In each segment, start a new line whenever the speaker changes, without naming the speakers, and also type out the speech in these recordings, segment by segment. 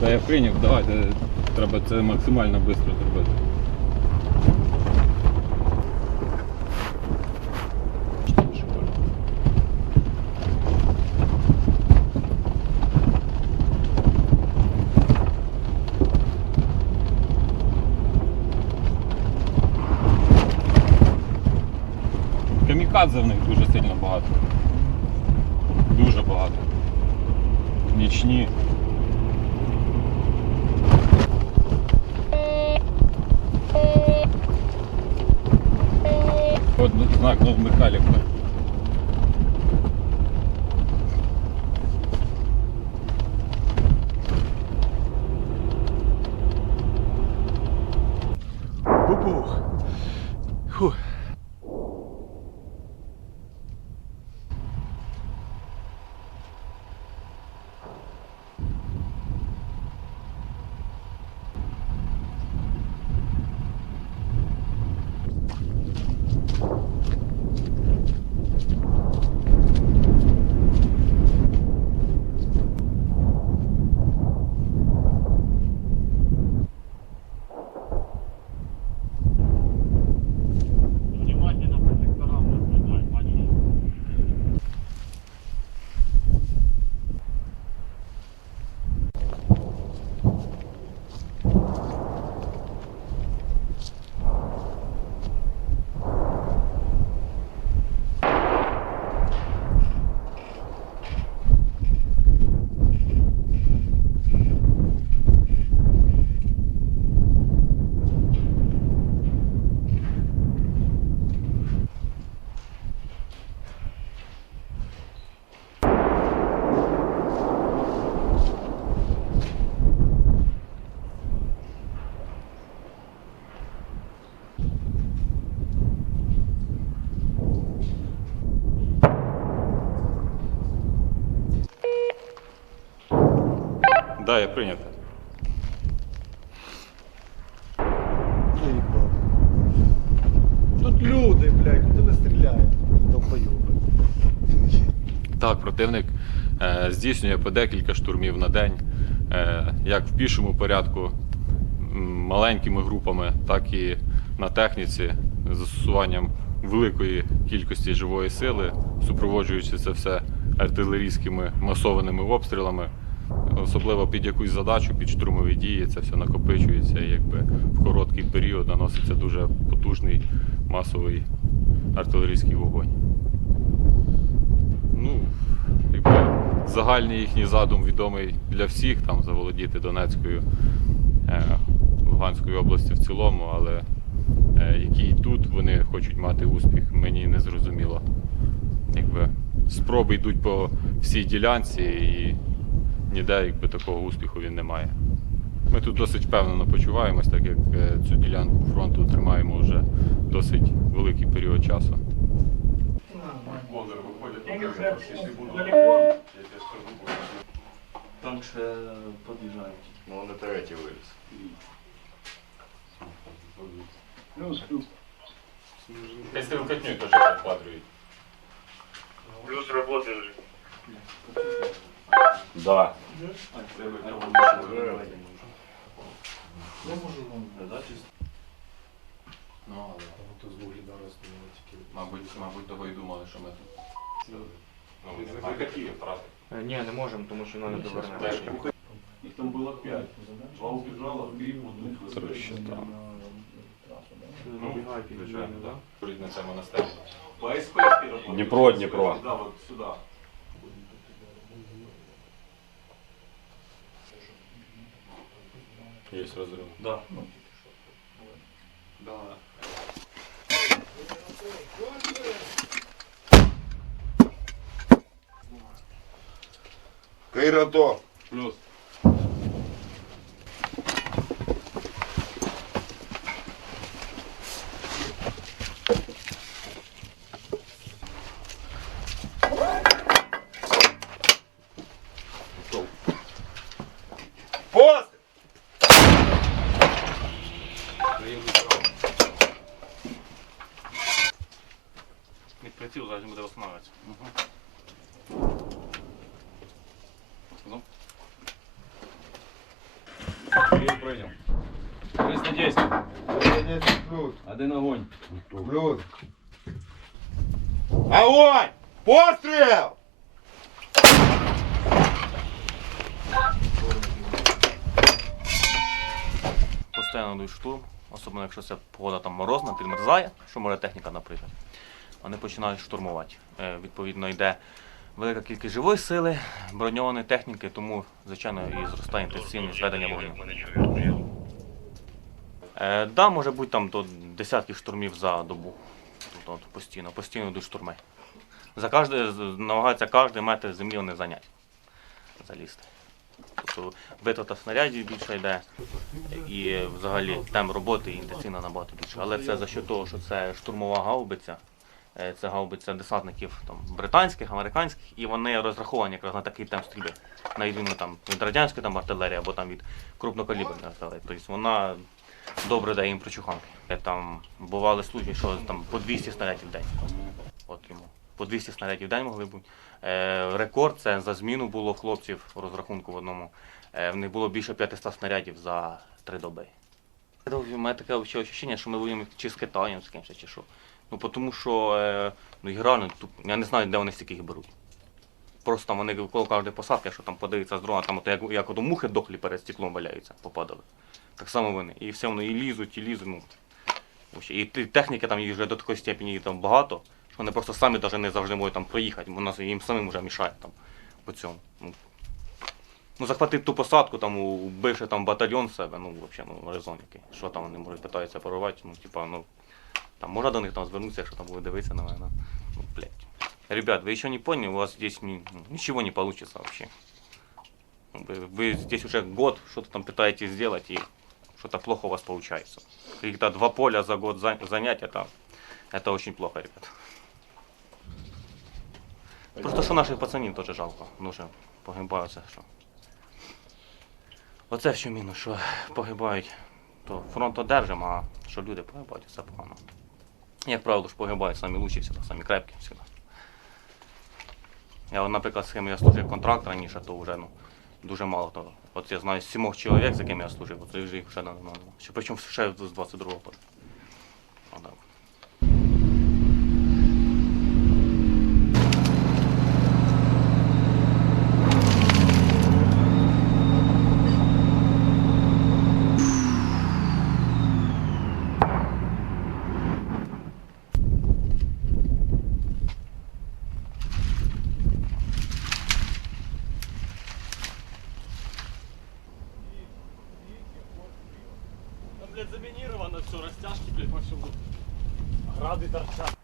Та я прийняв, давайте. Треба це максимально швидко зробити. Камікадзе в них дуже сильно багато. Дуже багато. Нічні. От знак Да, я.
Заїбав. Тут люди, блядь, куди ви стріляєте? Долбойоби.
Так, противник е, здійснює по декілька штурмів на день, е, як в пішому порядку, м, маленькими групами, так і на техніці з застосуванням великої кількості живої сили, супроводжуючи це все артилерійськими масованими обстрілами. Особливо під якусь задачу, під штурмові дії, це все накопичується і якби в короткий період наноситься дуже потужний масовий артилерійський вогонь. Ну, якби загальний їхній задум відомий для всіх, там заволодіти Донецькою, е, Луганською областю в цілому, але е, який тут вони хочуть мати успіх, мені не зрозуміло. Якби спроби йдуть по всій ділянці і ніде якби, такого успіху він не має. Ми тут досить впевнено почуваємось, так як е, цю ділянку фронту тримаємо вже досить великий період часу.
Там ще під'їжджають.
Ну, вони третій виліз.
Десь стрілкотню теж підкладують.
Плюс работаешь.
Да.
Ну, але, мабуть, мабуть, того і думали, що ми тут. Ну, не знаю, які втрати.
Е, Ні, не можемо, тому що вона не доверне.
Их там было пять. Два убежало, три одних
Троща там.
Ну, бігають,
Звичайно,
так?
це монастир.
По работали.
Днепро, Днепро.
Да, вот сюда.
Є разрыв.
Да.
Да.
Кайрато.
Плюс.
Пост!
Від буде встановлюватися.
Прием принял. 310.
10 плюс.
Один огонь.
Плюс. Огонь! Пострел!
Постійно йдуть штурм, особливо якщо це погода там морозна, підмерзає, що може техніка, наприклад. Вони починають штурмувати. Е, Відповідно, йде велика кількість живої сили, броньованої техніки, тому, звичайно, і зростає інтенсивність ведення вогню. Е, да, може бути там до десятків штурмів за добу. Тут от, постійно, постійно йдуть штурми. За кожне, намагаються кожен метр землі вони зайняти. Залізти. Тобто витрата снарядів більше йде, і взагалі темп роботи інтенсивно набагато більше. Але це за що того, що це штурмова гаубиця. Е, Це гаубиця десантників там, британських, американських, і вони розраховані якраз на такий темп стрільби. На відміну там, від радянської там, артилерії або там, від крупнокаліберної артилерії. Тобто вона добре дає їм прочуханки. Е, Там бували случаї, що там по 200 снарядів в день. От йому. По 200 снарядів в день могли бути. Е, рекорд це за зміну було хлопців у розрахунку в одному. Е, в них було більше 500 снарядів за три доби. У мене таке відчуття, що ми воюємо чи з Китаєм, з кимось, чи що. Ну, тому що е, ну, їх реально, туп- я не знаю, де вони стільки їх беруть. Просто там вони коло кожної посадки, якщо там подивиться з дрона, там от, як, як от мухи дохлі перед стеклом валяються, попадали. Так само вони. І все вони і лізуть, і лізуть. Ну, і техніки там їх вже до такої степені там багато, що вони просто самі навіть не завжди можуть там проїхати, бо їм самим вже мішає там по цьому. Ну, ну захватити ту посадку, там, убивши там батальйон себе, ну, взагалі, ну, резон який. Що там вони можуть питаються порвати, ну, типа, ну, там можна до них там звернутися, якщо там будуть дивитися на мене. Ну, блядь. Ребят, вы еще не поняли, у вас здесь ни- ну, ничего не получится вообще. Ну, Вы, вы здесь уже год что-то там пытаетесь сделать, и что-то плохо у вас получается. Каких-то два поля за год за- занять, это, это очень плохо, ребят. Просто що наших пацанів теж жалко, дуже погибаються. Що. Оце що мінус, що погибають, то фронт одержимо, а що люди погибають, це погано. Як правило, ж погибають самі лучі всегда, самі крепкі всегда. Я, наприклад, з ким я служив контракт раніше, то вже ну, дуже мало. того. от я знаю сімох чоловік, з якими я служив, от вже їх ще, причому ще з 22-го теж. Отак.
Там, блядь, все, блядь, повсюду. Грады торчат.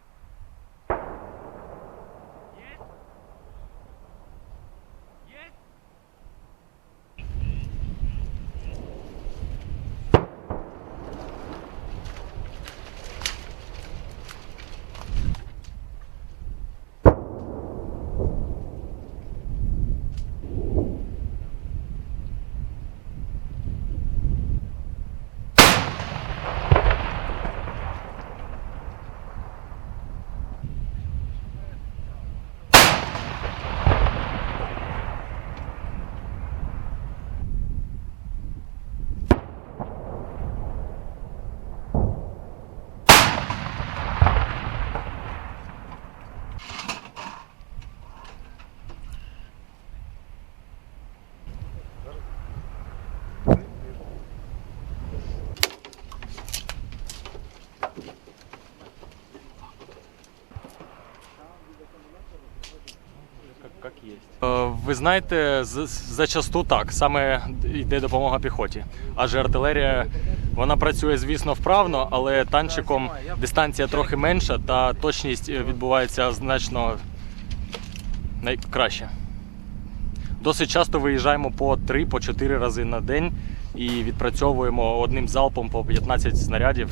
Как есть.
Е, Ви знаєте, зачасту так, саме йде допомога піхоті. Адже артилерія вона працює, звісно, вправно, але танчиком дистанція трохи менша та точність е, відбувається значно найкраще. Досить часто виїжджаємо по 3-4 рази на день і відпрацьовуємо одним залпом по 15 снарядів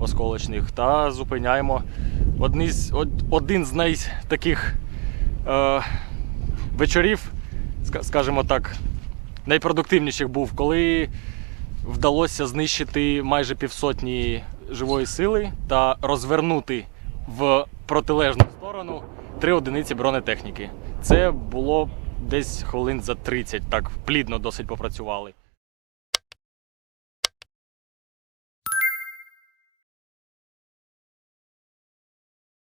осколочних та зупиняємо одні з, од- один з най таких е, вечорів, скажімо так, найпродуктивніших був, коли вдалося знищити майже півсотні живої сили та розвернути в протилежну сторону три одиниці бронетехніки. Це було десь хвилин за 30, так плідно досить попрацювали.